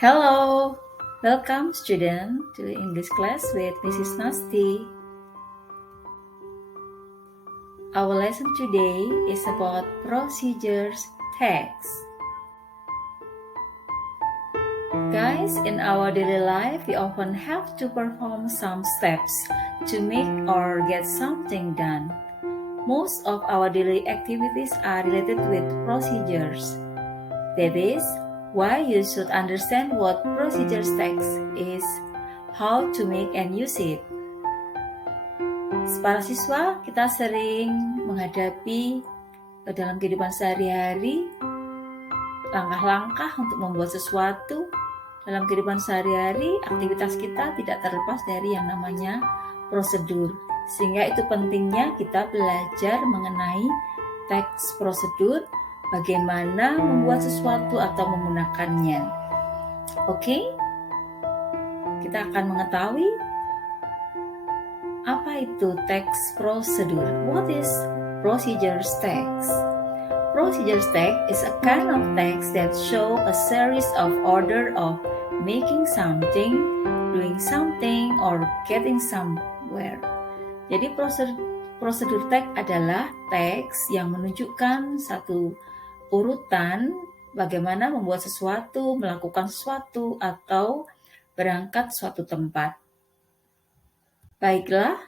Hello, welcome student to the English class with Mrs. Nasti. Our lesson today is about procedures text. Guys, in our daily life, we often have to perform some steps to make or get something done. Most of our daily activities are related with procedures. That is why you should understand what procedures text is, how to make and use it. Para siswa, kita sering menghadapi dalam kehidupan sehari-hari langkah-langkah untuk membuat sesuatu. Dalam kehidupan sehari-hari, aktivitas kita tidak terlepas dari yang namanya prosedur. Sehingga itu pentingnya kita belajar mengenai teks prosedur, bagaimana membuat sesuatu atau menggunakannya. Oke? Kita akan mengetahui apa itu teks prosedur. What is procedures text? Procedures text is a kind of text that show a series of order of making something, doing something, or getting somewhere. Jadi prosedur teks adalah teks yang menunjukkan satu urutan bagaimana membuat sesuatu, melakukan sesuatu, atau berangkat suatu tempat. Baiklah,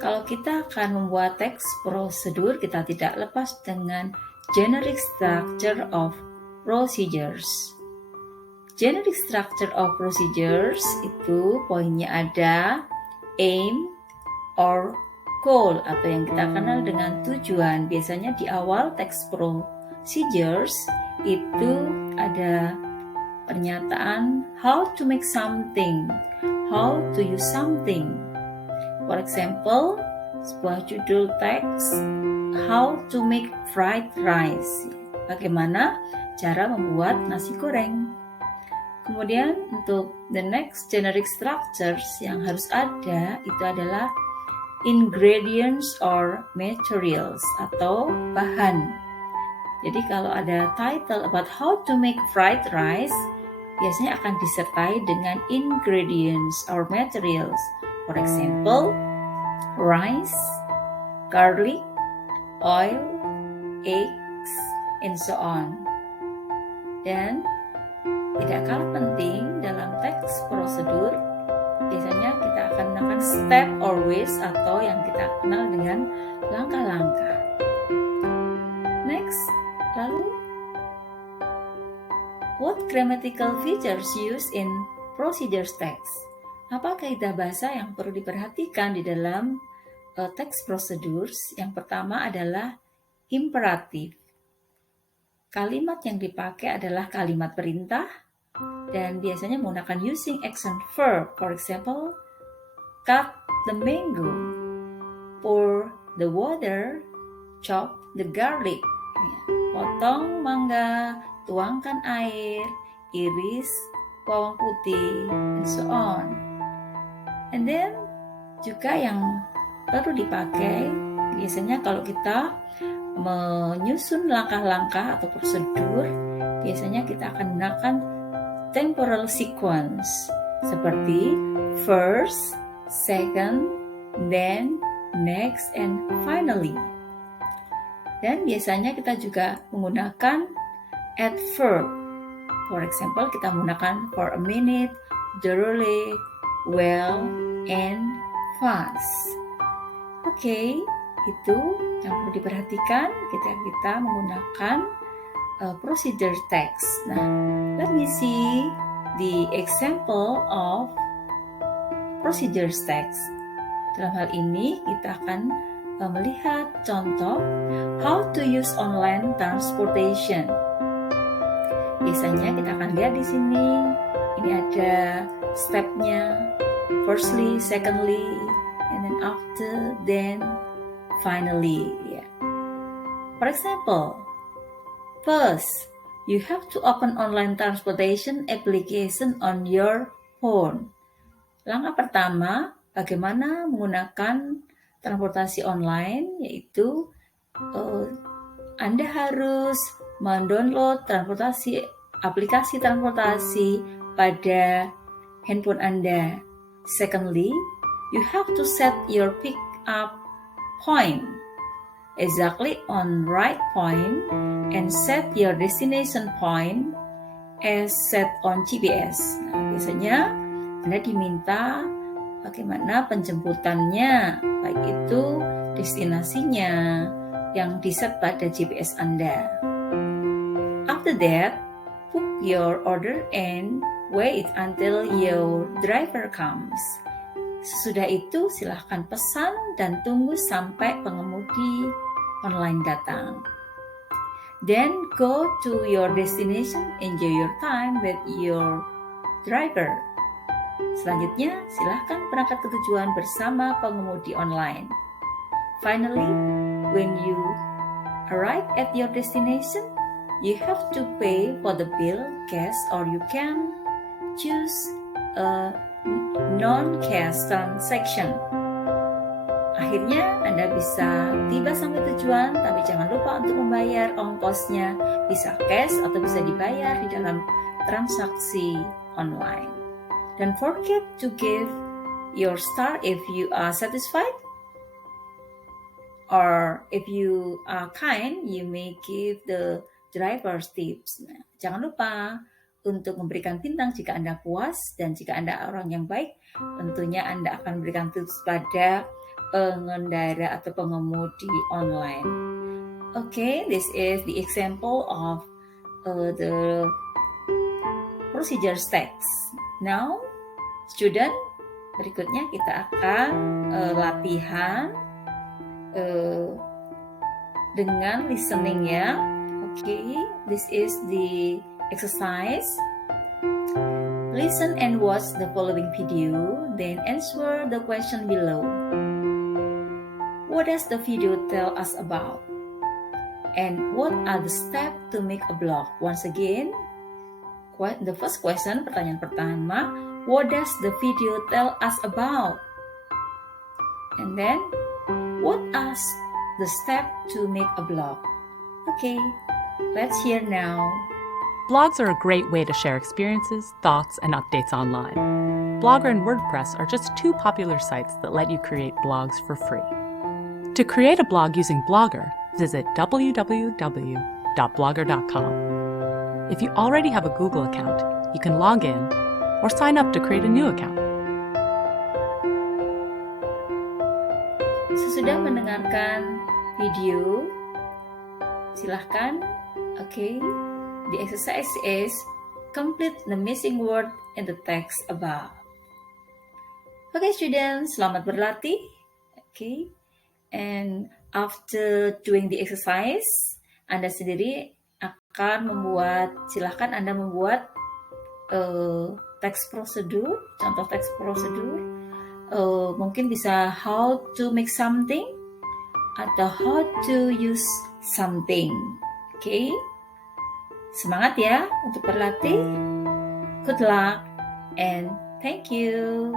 kalau kita akan membuat teks prosedur, kita tidak lepas dengan generic structure of procedures. Generic structure of procedures itu poinnya ada aim or goal atau yang kita kenal dengan tujuan. Biasanya di awal teks procedures itu ada pernyataan how to make something, how to use something. For example, sebuah judul teks how to make fried rice. Bagaimana cara membuat nasi goreng. Kemudian untuk the next generic structures yang harus ada itu adalah ingredients or materials atau bahan. Jadi kalau ada title about how to make fried rice, biasanya akan disertai dengan ingredients or materials. For example, rice, garlic, oil, eggs, and so on. Dan tidak kalah penting dalam teks prosedur, biasanya kita akan menggunakan step or ways atau yang kita kenal dengan langkah-langkah. Next, lalu what grammatical features used in procedures text? Apa kaidah bahasa yang perlu diperhatikan di dalam teks procedures? Yang pertama adalah imperatif. Kalimat yang dipakai adalah kalimat perintah dan biasanya menggunakan using action verb. For example, cut the mango, pour the water, chop the garlic. Potong mangga, tuangkan air, iris bawang putih, and so on. And then juga yang perlu dipakai biasanya kalau kita menyusun langkah-langkah atau prosedur, biasanya kita akan menggunakan temporal sequence seperti first, second, then, next, and finally. Dan biasanya kita juga menggunakan adverb. For example, kita menggunakan for a minute, thoroughly, well, and fast. Oke, itu yang perlu diperhatikan ketika kita menggunakan procedure text. Nah, let me see the example of procedure text. Dalam hal ini kita akan melihat contoh how to use online transportation. Biasanya kita akan lihat di sini, ini ada stepnya, firstly, secondly, and then after, then, finally. Yeah. For example, first, you have to open online transportation application on your phone. Langkah pertama, bagaimana menggunakan transportasi online, yaitu Anda harus mendownload transportasi aplikasi transportasi pada handphone Anda. Secondly, you have to set your pick up point exactly on right point and set your destination point as set on GPS. Nah, biasanya Anda diminta bagaimana penjemputannya, baik itu destinasinya yang diset pada GPS Anda. After that, book your order and wait until your driver comes. Sesudah itu silahkan pesan dan tunggu sampai pengemudi online datang. Then go to your destination, enjoy your time with your driver. Selanjutnya, silahkan berangkat ke tujuan bersama pengemudi online. Finally, when you arrive at your destination, you have to pay for the bill cash or you can choose a non-cash transaction. Akhirnya Anda bisa tiba sampai tujuan, tapi jangan lupa untuk membayar ongkosnya, bisa cash atau bisa dibayar di dalam transaksi online. Don't forget to give your star if you are satisfied, or if you are kind, you may give the driver's tips. Nah, jangan lupa untuk memberikan bintang jika Anda puas, dan jika Anda orang yang baik, tentunya Anda akan memberikan tips pada pengendara atau pengemudi online. Okay, this is the example of the procedure text. Now, student, berikutnya kita akan latihan dengan listening ya. Okay, this is the exercise. Listen and watch the following video, then answer the question below. What does the video tell us about? And what are the steps to make a blog? Once again, the first question, pertanyaan pertama, what does the video tell us about? And then, what are the steps to make a blog? Okay, let's hear now. Blogs are a great way to share experiences, thoughts, and updates online. Blogger and WordPress are just two popular sites that let you create blogs for free. To create a blog using Blogger, visit www.blogger.com. If you already have a Google account, you can log in or sign up to create a new account. Sesudah mendengarkan video, silahkan, okay, the exercise is complete the missing word in the text above. Okay, students, selamat berlatih. Okay, and after doing the exercise, Anda sendiri akan silahkan Anda membuat teks prosedur, contoh teks prosedur. Mungkin bisa how to make something atau how to use something. Okay, semangat ya untuk berlatih. Good luck and thank you.